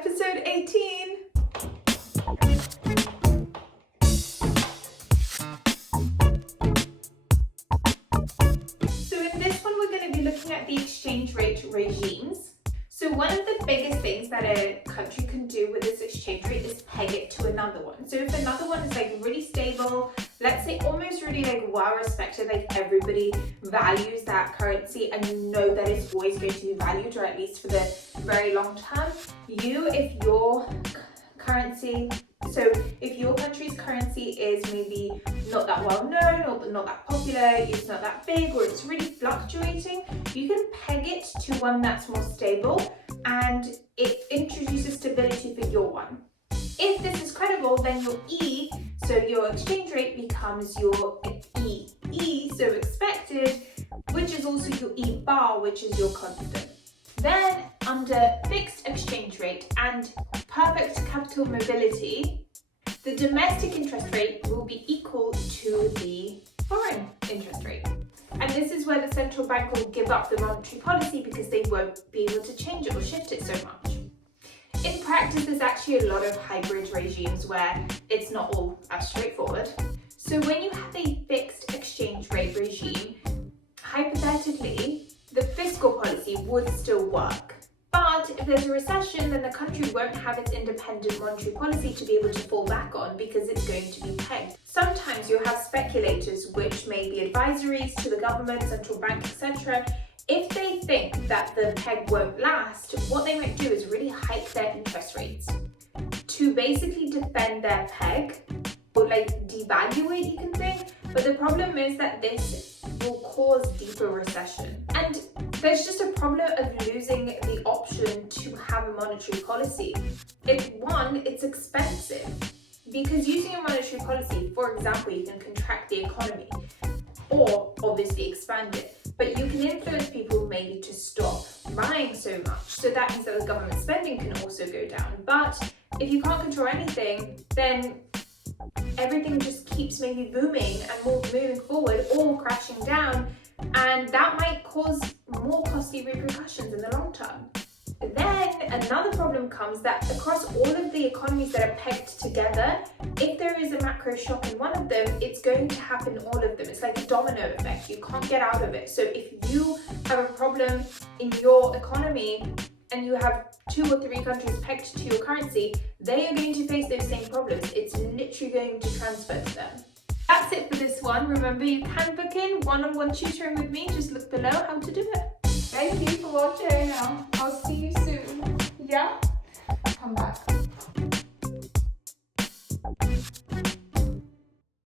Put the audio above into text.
episode 18. So in this one, we're going to be looking at the exchange rate regimes. So one of the biggest things that a country can do with this exchange rate is peg it to another one. So if another one is like really stable, let's say almost really like well respected, like everybody values that currency and you know that it's always going to be valued, or at least for the very long term, if your currency, so if your country's currency is maybe not that well known or not that popular, it's not that big, or it's really fluctuating, you can peg it to one that's more stable and it introduces stability for your one. If this is credible, then your E, so your exchange rate, becomes your E, so expected, which is also your E bar, which is your constant. Then under fixed exchange rate and perfect capital mobility, the domestic interest rate will be equal to the foreign interest rate. And this is where the central bank will give up the monetary policy because they won't be able to change it or shift it so much. In practice, there's actually a lot of hybrid regimes where it's not all as straightforward. So when you have a fixed exchange rate regime, hypothetically, the fiscal policy would still work. But if there's a recession, then the country won't have its independent monetary policy to be able to fall back on because it's going to be pegged. Sometimes you'll have speculators, which may be advisories to the government, central bank, etc. If they think that the peg won't last, what they might do is really hike their interest rates to basically defend their peg, or like devalue it, you can think. But the problem is that this will cause deeper recession. And there's just a problem of losing the option to have a monetary policy. It's expensive. Because using a monetary policy, for example, you can contract the economy or obviously expand it. But you can influence people maybe to stop buying so much. So that means that the government spending can also go down. But if you can't control anything, then everything just keeps maybe booming and more moving forward or crashing down. And that might cause more costly repercussions in the long term. Then another problem comes that across all of the economies that are pegged together, if there is a macro shock in one of them, it's going to happen in all of them. It's like a domino effect. You can't get out of it. So if you have a problem in your economy and you have 2 or 3 countries pegged to your currency, they are going to face those same problems. It's literally going to transfer to them. That's it for this one. Remember, you can book in one-on-one tutoring with me. Just look below how to do it. Thank you for watching. I'll see you soon. Yeah? Come back.